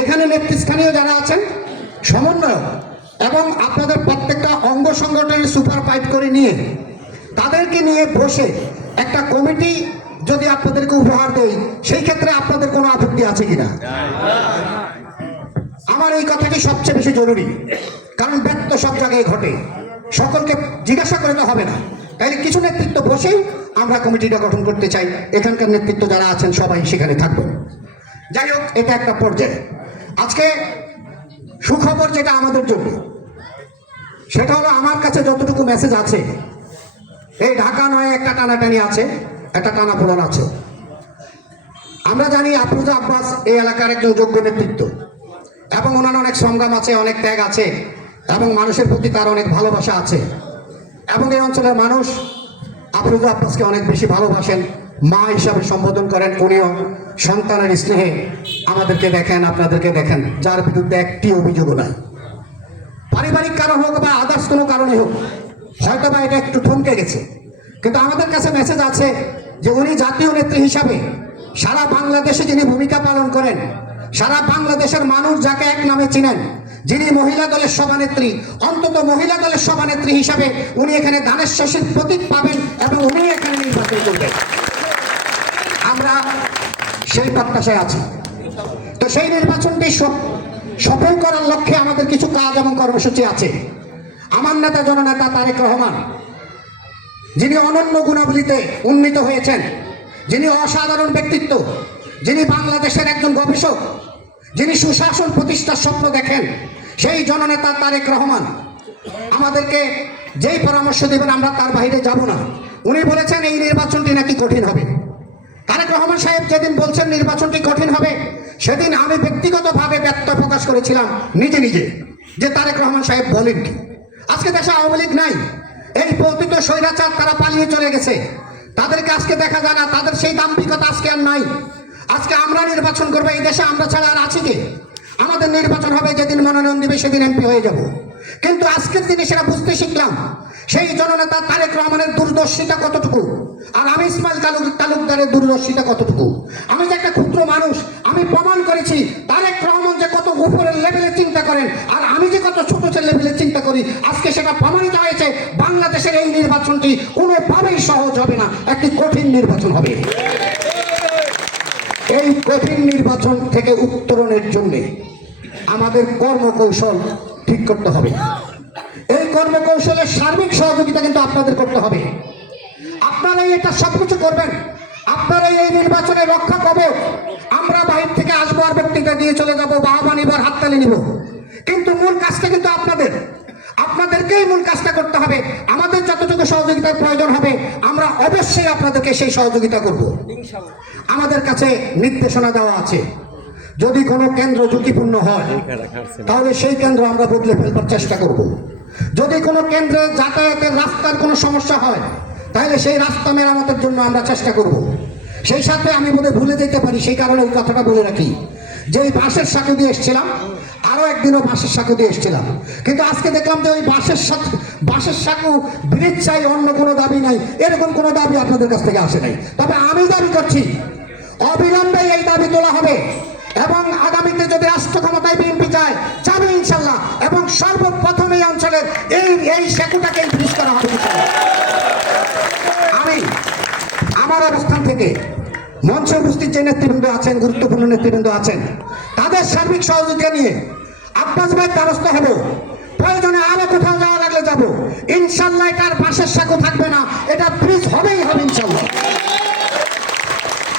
এখানে নেতৃস্থানীয় যারা আছেন, সমন্বয়ক, এবং আপনাদের প্রত্যেকটা অঙ্গ সংগঠনের করে নিয়ে, তাদেরকে নিয়ে বসে একটা কমিটি যদি আপনাদেরকে উপহার দেই, সেই ক্ষেত্রে আপনাদের কোনো আপত্তি আছে কিনা? আমার এই কথাটি সবচেয়ে বেশি জরুরি, কারণ ব্যক্ত সব জায়গায় ঘটে। সকলকে জিজ্ঞাসা করে তো হবে না। তাইলে কিছু নেতৃত্ব বসেই আমরা কমিটিটা গঠন করতে চাই। এখানকার নেতৃত্ব যারা আছেন, সবাই সেখানে থাকবেন। যাই হোক এটা একটা পর্যায়ে। আজকে সুখবর যেটা আমাদের জন্য, সেটা হলো আমার কাছে যতটুকু মেসেজ আছে, এই ঢাকা নয় একটা টানাটানি আছে, একটা টানা পোড়ান আছে। আমরা জানি আফরুজা আব্বাস এই এলাকার একজন যোগ্য নেতৃত্ব, এবং ওনার অনেক সংগ্রাম আছে, অনেক ত্যাগ আছে, এবং মানুষের প্রতি তার অনেক ভালোবাসা আছে। এবং এই অঞ্চলের মানুষ আফরুজা আব্বাসকে অনেক বেশি ভালোবাসেন। মা হিসাবে সম্বোধন করেন, উনিও সন্তানের স্নেহে আমাদেরকে দেখেন, আপনাদেরকে দেখেন, যার বিরুদ্ধে একটি অভিযোগও নাই। পারিবারিক কারণ হোক বা আদার্স কোনো কারণে হোক হয়তো বা এটা একটু থমকে গেছে। কিন্তু আমাদের কাছে মেসেজ আছে যে উনি জাতীয় নেত্রী হিসাবে সারা বাংলাদেশে যিনি ভূমিকা পালন করেন, সারা বাংলাদেশের মানুষ যাকে এক নামে চিনেন, যিনি মহিলা দলের সভানেত্রী, অন্তত মহিলা দলের সভানেত্রী হিসাবে উনি এখানে দানের শেষের প্রতীক পাবেন এবং উনি এখানে নির্বাচন করবেন। আমরা সেই প্রত্যাশায় আছি। তো সেই নির্বাচনটি সফল করার লক্ষ্যে আমাদের কিছু কাজ এবং কর্মসূচি আছে। আমার নেতা, জননেতা তারেক রহমান, যিনি অনন্য গুণাবলীতে উন্নীত হয়েছেন, যিনি অসাধারণ ব্যক্তিত্ব, যিনি বাংলাদেশের একজন গবেষক, যিনি সুশাসন প্রতিষ্ঠার স্বপ্ন দেখেন, সেই জননেতা তারেক রহমান, আমাদেরকে যেই পরামর্শ দেবেন আমরা তার বাইরে যাব না। উনি বলেছেন, এই নির্বাচনটি নাকি কঠিন হবে। তারেক রহমান সাহেব যেদিন বলছেন নির্বাচনটি কঠিন হবে, সেদিন আমি ব্যক্তিগতভাবে ব্যক্ত প্রকাশ করেছিলাম, নিজে নিজে, যে তারেক রহমান সাহেব বলেন কি আজকে দেশে আওয়ামী লীগ নাই, এই পতিত স্বৈরাচার তারা পালিয়ে চলে গেছে। তাদেরকে আজকে দেখা যায় না, তাদের সেই দাম্ভিকতা আজকে আর নাই। আজকে আমরা নির্বাচন করব, এই দেশে আমরা ছাড়া আর আছি কে? আমাদের নির্বাচন হবে যেদিন মনোনয়ন দিবে, সেদিন এমপি হয়ে যাব। কিন্তু আজকের দিনে সেটা বুঝতে শিখলাম, সেই জননেতা তারেক রহমানের দূরদর্শিতা কতটুকু? আর আমি ইসমাইল তালুক তালুকদারের দূরদর্শিতা কতটুকু? আমি যে একটা ক্ষুদ্র মানুষ, আমি প্রমাণ করেছি, তারেক রহমান যে কত উপরের লেভেলে চিন্তা করেন, আর আমি যে কত ছোট লেভেলে চিন্তা করি, আজকে সেটা প্রমাণিত হয়েছে, বাংলাদেশের এই নির্বাচনটি কোনোভাবেই সহজ হবে না, একটি কঠিন নির্বাচন হবে। এই কঠিন নির্বাচন থেকে উত্তরণের জন্য আমাদের কর্মকৌশল ঠিক করতে হবে। এই কর্মকৌশলের সার্বিক সহযোগিতা কিন্তু আপনাদের করতে হবে। আপনারাই এটা সবকিছু করবেন। আপনারাই এই নির্বাচনে রক্ষা কবচ আমরা বাহির থেকে আসব আর ব্যক্তিটা দিয়ে চলে যাব, বাহবা নিব আর হাততালি নিব। কিন্তু মূল কাজটা কিন্তু আপনাদের। আপনাদেরকেই মূল কাজটা করতে হবে। আমাদের যতটুকু সহযোগিতার প্রয়োজন হবে, আমরা অবশ্যই আপনাদেরকে সেই সহযোগিতা করব। আমাদের কাছে নির্দেশনা দেওয়া আছে। যদি কোনো কেন্দ্র ঝুঁকিপূর্ণ হয়, তাহলে সেই কেন্দ্র আমরা বদলে ফেলবার চেষ্টা করব। যদি কোনো কেন্দ্রে যাতায়াতের রাস্তার কোনো সমস্যা হয় তাহলে সেই রাস্তা মেরামতের জন্য আমরা চেষ্টা করব। সেই সাথে আমি বোধহয় ভুলে যেতে পারি, সেই কারণে ওই কথাটা বলে রাখি। যে ওই বাঁশের সাঁকো দিয়ে এসেছিলাম, আরও একদিনও বাঁশের সাঁকো দিয়ে এসেছিলাম। কিন্তু আজকে দেখলাম যে ওই বাঁশের সাথে বাঁশের সাঁকো ব্রিজ চাই, অন্য কোনো দাবি নাই। এরকম কোনো দাবি আপনাদের কাছ থেকে আসে নাই। তবে আমি দাবি করছি, অবিলম্বে এই দাবি তোলা হবে। এবং আগামীতে যদি রাষ্ট্র ক্ষমতায় বিএনপি চায় যাবে ইনশাল্লাহ। এবং সর্বপ্রথম এই অঞ্চলের এই এই সেতুটাকে ব্রিজ করা হবে ইনশাল্লাহ। আমি আমার অবস্থান থেকে মঞ্চে উপস্থিত যে নেতৃবৃন্দ আছেন, গুরুত্বপূর্ণ নেতৃবৃন্দ আছেন, তাদের সার্বিক সহযোগিতা নিয়ে আব্বাস ভাই দ্বারস্থ হব। প্রয়োজনে আরও কোথাও যাওয়া লাগলে যাব। ইনশাল্লাহ এটার পাশের সাথে থাকবে না। এটা